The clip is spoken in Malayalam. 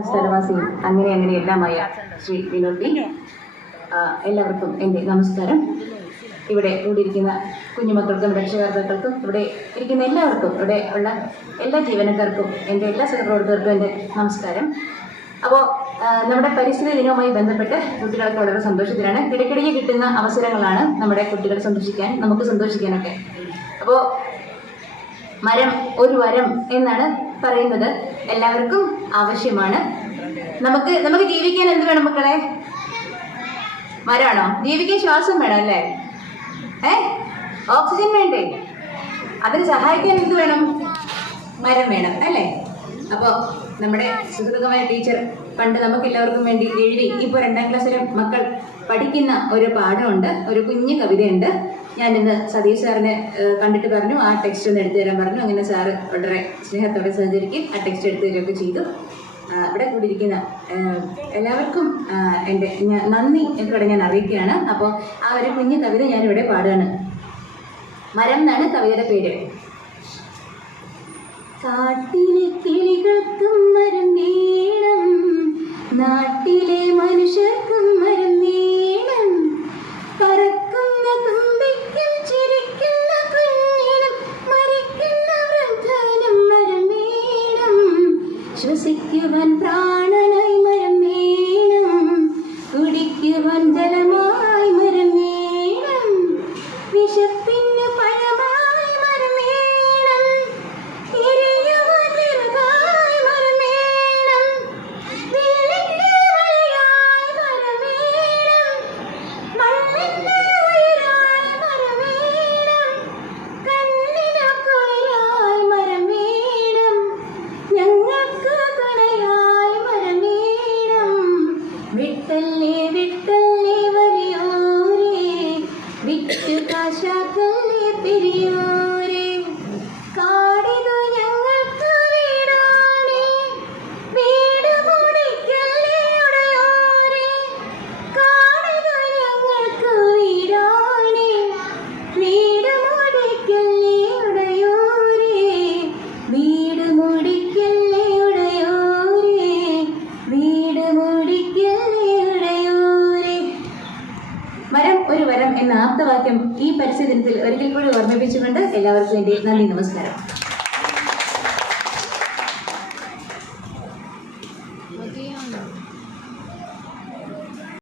സ്ഥലവാസി അങ്ങനെ എല്ലാമായ ശ്രീ വിനോദി, എല്ലാവർക്കും എൻ്റെ നമസ്കാരം. ഇവിടെ കൂടിയിരിക്കുന്ന കുഞ്ഞുമക്കൾക്കും രക്ഷകർത്താക്കൾക്കും ഇവിടെ ഇരിക്കുന്ന എല്ലാവർക്കും ഇവിടെ ഉള്ള എല്ലാ ജീവനക്കാർക്കും എൻ്റെ എല്ലാ സഹപ്രവർത്തകർക്കും എൻ്റെ നമസ്കാരം. അപ്പോൾ നമ്മുടെ പരിസ്ഥിതി ദിനവുമായി ബന്ധപ്പെട്ട് കുട്ടികളൊക്കെ വളരെ സന്തോഷത്തിലാണ്. ഇടയ്ക്കിടയ്ക്ക് കിട്ടുന്ന അവസരങ്ങളാണ് നമ്മുടെ കുട്ടികളെ സന്തോഷിക്കാൻ, നമുക്ക് സന്തോഷിക്കാനൊക്കെ. അപ്പോൾ മരം ഒരു വരം എന്നാണ് പറയുന്നത്. എല്ലാവർക്കും ആവശ്യമാണ്. നമുക്ക് ജീവിക്കാൻ എന്ത് വേണം മക്കളെ? മരമാണോ? ജീവിക്കാൻ ശ്വാസം വേണം അല്ലേ? ഓക്സിജൻ വേണ്ടേ? അതിന് സഹായിക്കാൻ എന്ത് വേണം? മരം വേണം അല്ലേ? അപ്പോൾ നമ്മുടെ സുഹൃത്തുക്കമായ ടീച്ചർ പണ്ട് നമുക്ക് എല്ലാവർക്കും വേണ്ടി എഴുതി, ഇപ്പോൾ 2ാം ക്ലാസ്സിലെ മക്കൾ പഠിക്കുന്ന ഒരു പാഠമുണ്ട്, ഒരു കുഞ്ഞു കവിതയുണ്ട്. ഞാനിന്ന് സതീഷ് സാറിനെ കണ്ടിട്ട് പറഞ്ഞു ആ ടെക്സ്റ്റ് ഒന്ന് എടുത്തു തരാൻ പറഞ്ഞു. അങ്ങനെ സാറ് വളരെ സ്നേഹത്തോടെ സഹകരിക്കും, ആ ടെക്സ്റ്റ് എടുത്തു തരികയൊക്കെ ചെയ്തു. ഇവിടെ കൂടിയിരിക്കുന്ന എല്ലാവർക്കും എൻ്റെ നന്ദി ഇവിടെ ഞാൻ അറിയിക്കുകയാണ്. അപ്പോൾ ആ ഒരു കുഞ്ഞു കവിത ഞാനിവിടെ പാടുകയാണ്. മരം എന്നാണ് കവിതയുടെ പേര്. കാട്ടിലെ കിളികൾക്കും മരം വേണം, നാട്ടിലെ മനുഷ്യർക്കും മരം വേണം, പറക്കുന്ന തുമ്പിക്കും ചിരിക്കുന്ന കുഞ്ഞിനും മരിക്കുന്ന വൃദ്ധനും മരം വേണം, ശ്വസിക്കുവാൻ പ്രാണനായി മരം വേണം, കുടിക്കുവാൻ ജലമായി മരം വേണം, വിശപ്പിന് പഴമായി മരം വേണം, എരിയുവാൻ വിറകായി മരം വേണം, വെയിലിന്റെ വഴിയായി മരം വേണം, മണ്ണിന്റെ ഉയരായി മരം വേണം, കണ്ണിന് കുളിരായി മരം വേണം, ഞങ്ങൾക്ക് തുണയായി മരം വേണം, വിട്ടല്ലേ വിട്ടല്ലേ വലിയോരേ, വിട്ടു കാശാക്കല്ലേ പെരിയോരേ, കാടിതു ഞങ്ങൾക്ക് വീടാണേ, വീട് മുടിക്കല്ലേ ഉടയോരേ, കാടിതു ഞങ്ങൾക്ക് വീടാണേ, വീട് മുടിക്കല്ലേ ഉടയോരേ, വീട് മുടിക്കല്ലേ ഉടയോരേ, വീട് മുടിക്കല്ലേ ഉടയോരേ. മരം ഒരു വരം എന്ന ആപ്തവാക്യം ഈ പരിസ്ഥിതി ദിനത്തിൽ ഒരിക്കൽ കൂടി ഓർമ്മിപ്പിച്ചുകൊണ്ട് എല്ലാവർക്കും എൻ്റെ നന്ദി, നമസ്കാരം.